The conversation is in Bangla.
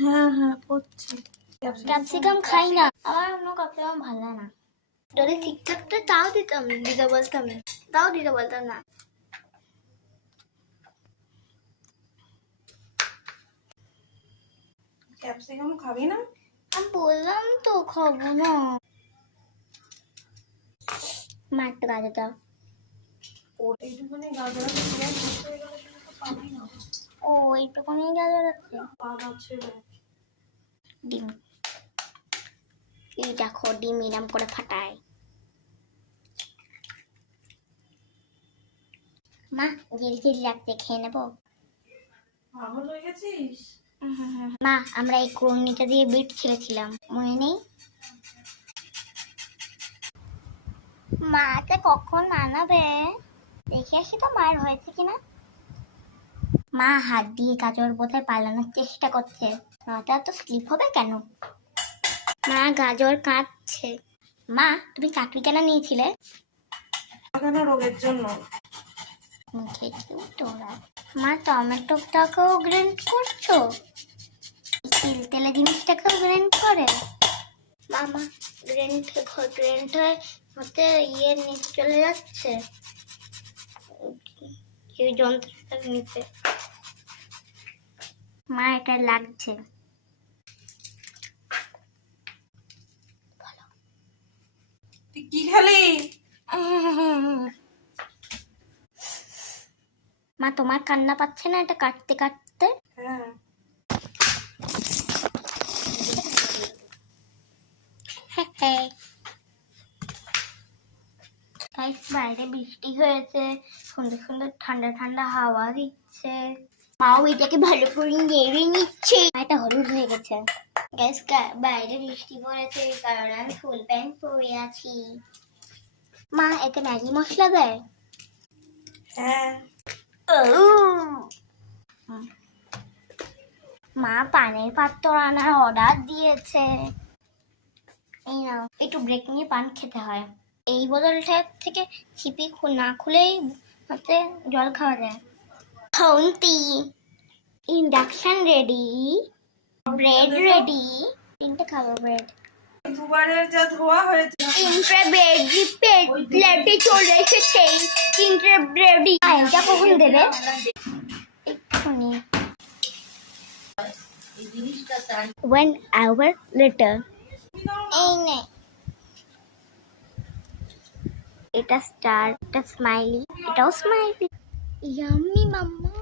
হ্যাঁ হ্যাঁ পড়ছি। ক্যাপসিকাম খাই না, আমার কোনো ক্যাপসিকাম ভালো লাগে না। যদি ঠিক থাকতো তাও দিতাম, দিতে বলতাম না, তাও দিতে বলতাম না। ক্যাপসিকাম খাবি না? আমি বললাম তো খাবো না। মা একটু গাজর দাও। এইটুকুনি গাজর আছে, পেঁয়াজ নষ্ট হয়ে গেলে সেটা তো পাবি না। ও এইটুকুনি গাজর আছে। পাক আছে রে। ডিম, এই দেখো ডিম এরম করে ফাটায়। মা জেল জেল লাগছে, খেয়ে নেবো? পাগল হয়ে গেছিস? মা আমরা এই কুড়নিটা দিয়ে বিট ছেড়েছিলাম, মনে নেই? মাকে কখন আনাবে দেখে আসি তো মায়ের হয়েছে কিনা। মা হাত দিয়ে গাজর বোধহয় পালানোর চেষ্টা করছে, মাটা তো স্লিপ হবে কেন? মা গাজর কাটছে। মা তুমি কাকড়ি কেন নিয়েছিলে? কেন? রোগের জন্য। মুখে তোরা। মা টমেটোটাকেও গ্রেন্ড করছো? তেল তেলে জিনিসটাকেও গ্রেন্ড করে? মামা গ্রেন্ড হয়ে হতে ইয়ের নিচে চলে যাচ্ছে, এই যন্ত্রটার নিচে। মা এটা লাগছে। তুই কি খেলি? মা তোমার কান্না পাচ্ছে না এটা কাটতে কাটতে? হ্যাঁ। বাইরে বৃষ্টি হয়েছে, সুন্দর সুন্দর ঠান্ডা ঠান্ডা হাওয়া দিচ্ছে। মাও এটাকে ভালো করে নেড়ে নিচ্ছে। এটা হলুদ হয়ে গেছে। গ্যাস বাইরে বৃষ্টি পড়েছে, কারণ আমি ফুল প্যান্ট পরে আছি। মা এতে ম্যাগি মশলা দেয়? হ্যাঁ। মা পানের পাত্র আনার অর্ডার দিয়েছে। এই নাও, একটু ব্রেক নিয়ে পান খেতে হয়। এই বোতলটা থেকে ছিপি না খুলেই হাতে জল খাওয়া যায়। খাউন্তি ইন্ডাকশন রেডি, ব্রেড রেডি। তিনটে খাবো ব্রেড। দুবারের যা ধোয়া হয়েছে। তিনটে ব্রেড প্লেটে চলে এসেছে, তিনটে ব্রেডই। এটা কখন দেবে? এক্ষুনি। 1 hour later. এই নে, এটা স্টার, এটা স্মাইলি, এটাও স্মাইলি। ইয়াম্মি মাম্মা।